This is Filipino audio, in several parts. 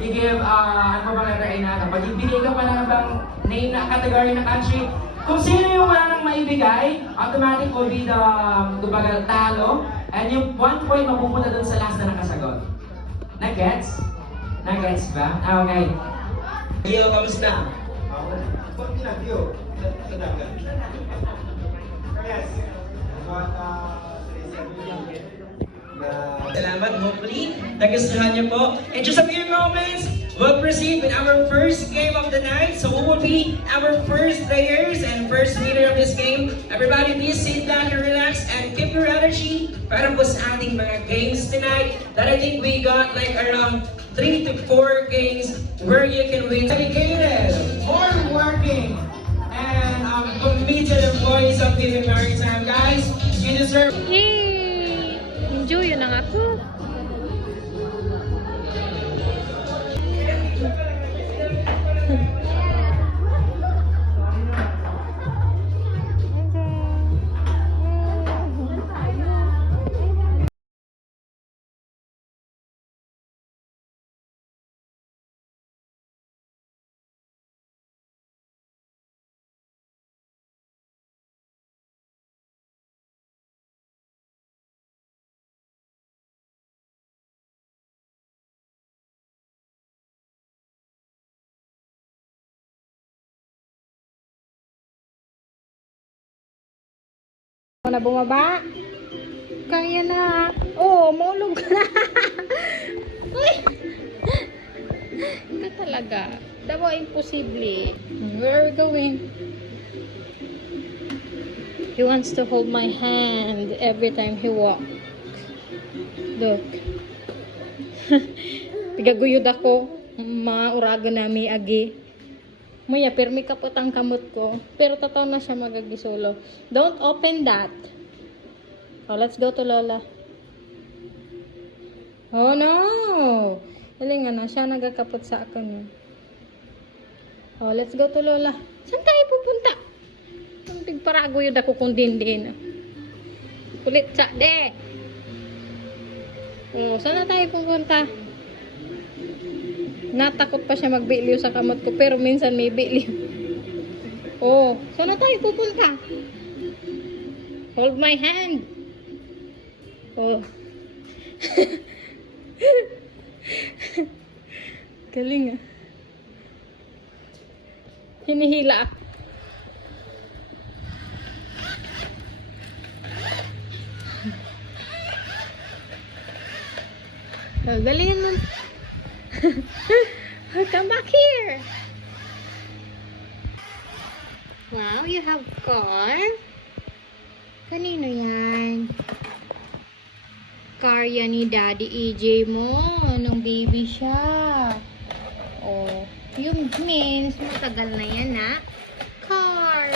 I-give, ano ba nga tayo na? Pag-ibigay ka pa ng ibang name na category na country, kung sino yung wala nang maibigay, automatic will be the, kumbaga, talo. And yung 1 point mapupunta dun sa last na nakasagot. Nag-gets? Nag-gets ba? Okay. Gio, kamusta? Konti lang, Gio. Sa dagat. Yes. Salamat, hopefully, nagustuhan niyo po. And just a few moments, we'll proceed with our first game of the night. So who will be our first players and first winner of this game? Everybody please sit back and relax and keep your energy para po sa ating mga games tonight that I think we got like around 3 to 4 games where you can win. Dedicated, hard-working, and committed employees of TV Maritime. Guys, you deserve... Yay! Enjoy yun ang ako. Na bumaba. Kaya na. Oh, maulog ka na. Uy! Ito talaga. Dawa imposible. Where are we going? He wants to hold my hand every time he walks. Look. Pigaguyod ako. Mauraga na may agi. Maya, pirmi kapot ang kamot ko. Pero totoo na siya magagisolo. Don't open that. Oh, let's go to Lola. Oh, no! Hilingan na. Siya nagakapot sa akin. Oh, let's go to Lola. Saan tayo pupunta? Ang tigparaguyod ako kung din. Kulit sa de. Oh, saan na tayo pupunta? Natakot pa siya magbiliw sa kamot ko, pero minsan may biliw. Oh, saan na tayo pupunta? Hold my hand. Oh. Galing ah. Hinihila ako. Oh, galingan mo. Come back here. Wow, you have car? Kanino yan? Car yan ni Daddy EJ mo. Nung baby siya. Oh, yung means matagal na yan ha. Car.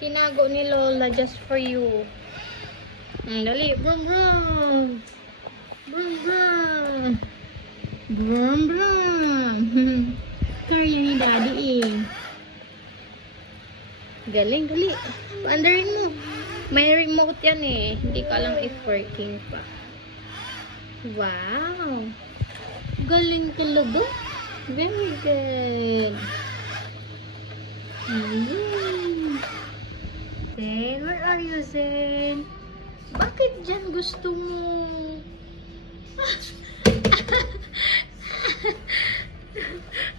Tinago ni Lola just for you. Dali, brum brum. Brum brum. Brum brum. Car yan ni Daddy eh. Galing, dali. Paandarin mo. May remote yan eh. Hindi ko alam if working pa. Wow. Galing talaga. Very good. Zen, where are you, Zen? Bakit dyan gusto mo?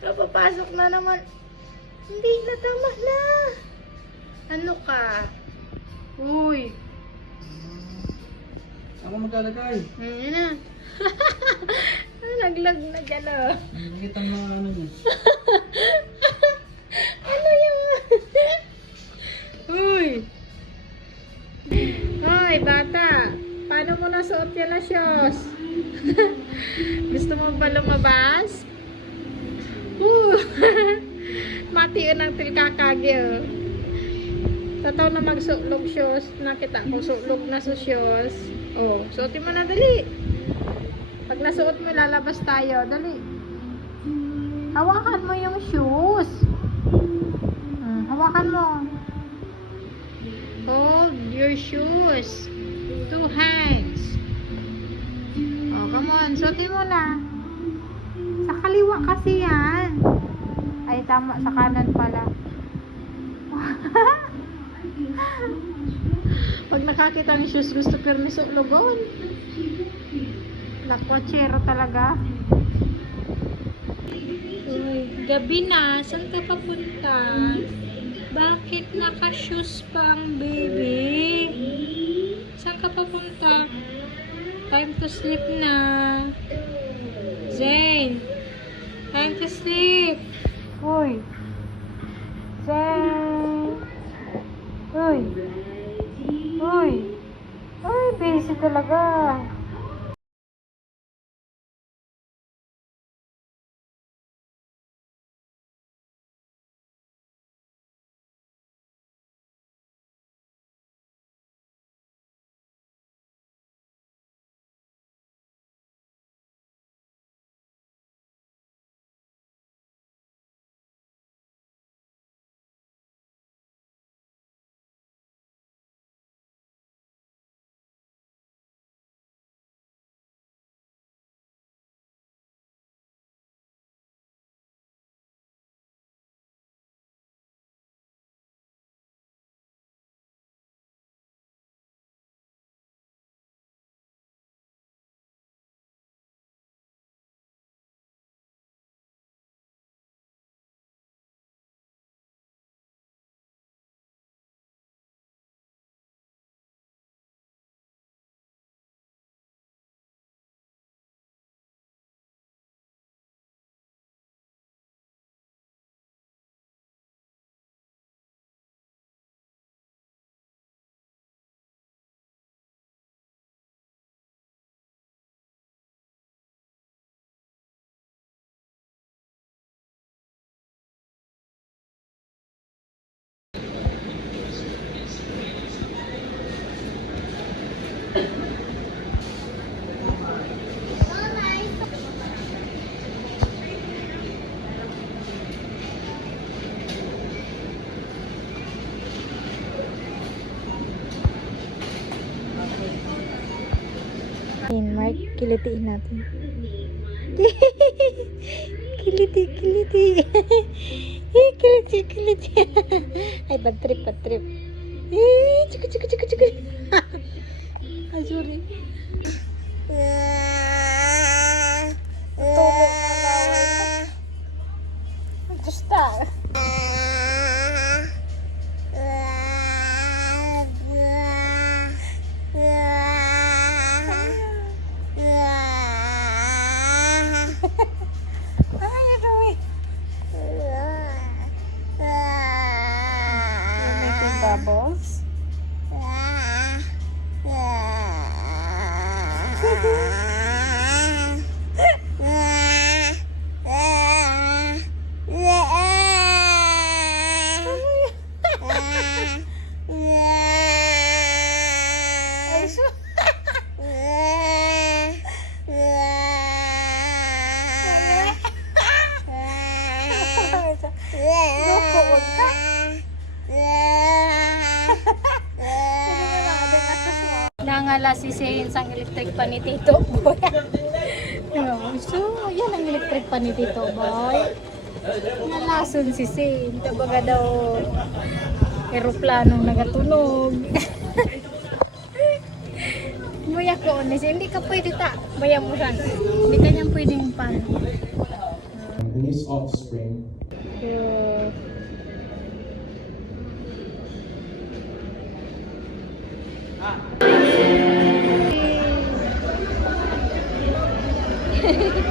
Napapasok na naman. Hindi na, tama na. Ano ka? Uy. Ako maglalagay. Ayan na. Naglag na dyan oh. Nakikita mo ano yun. Ano yung... Uy. Hoy, bata. Paano mo nasuot yan na shoes? Gusto mo ba lumabas? Mati yun ang tilkakagil. Tataw na magsuklog shoes. Nakita ko suklog na sa shoes. Oh, suotin mo na dali. Pag nasuot mo, lalabas tayo. Dali. Hawakan mo yung shoes. Hawakan mo. Hold your shoes. 2 hands. Lagay mo na. Sa kaliwa kasi yan. Ay, tama. Sa kanan pala. Pag nakakita ng shoes, gusto permiso lugon. Lakwatsero talaga. Uy, gabi na. Saan ka papunta? Bakit naka-shoes pa ang baby? Saan ka papunta? Time to sleep na. Zane. Time to sleep. Uy. Zane. Uy. Uy. Uy, busy talaga. Mark, kilitiin natin. Kiliti. Kiliti. Ay, bad trip. Cukup. Ay, sorry. Tulog na lawan. Gusta. Bubbles. Nangala si Zane sa electric pa ni Tito Boy. So, yan ang electric pa ni Tito Boy. Nalason si Zane. Tabaga daw aeroplanong nagatunog. Muya ko, hindi ka pwede ta. Maya mo siya. Hindi ka niyan pwedeng pan. And his offspring. Hehehe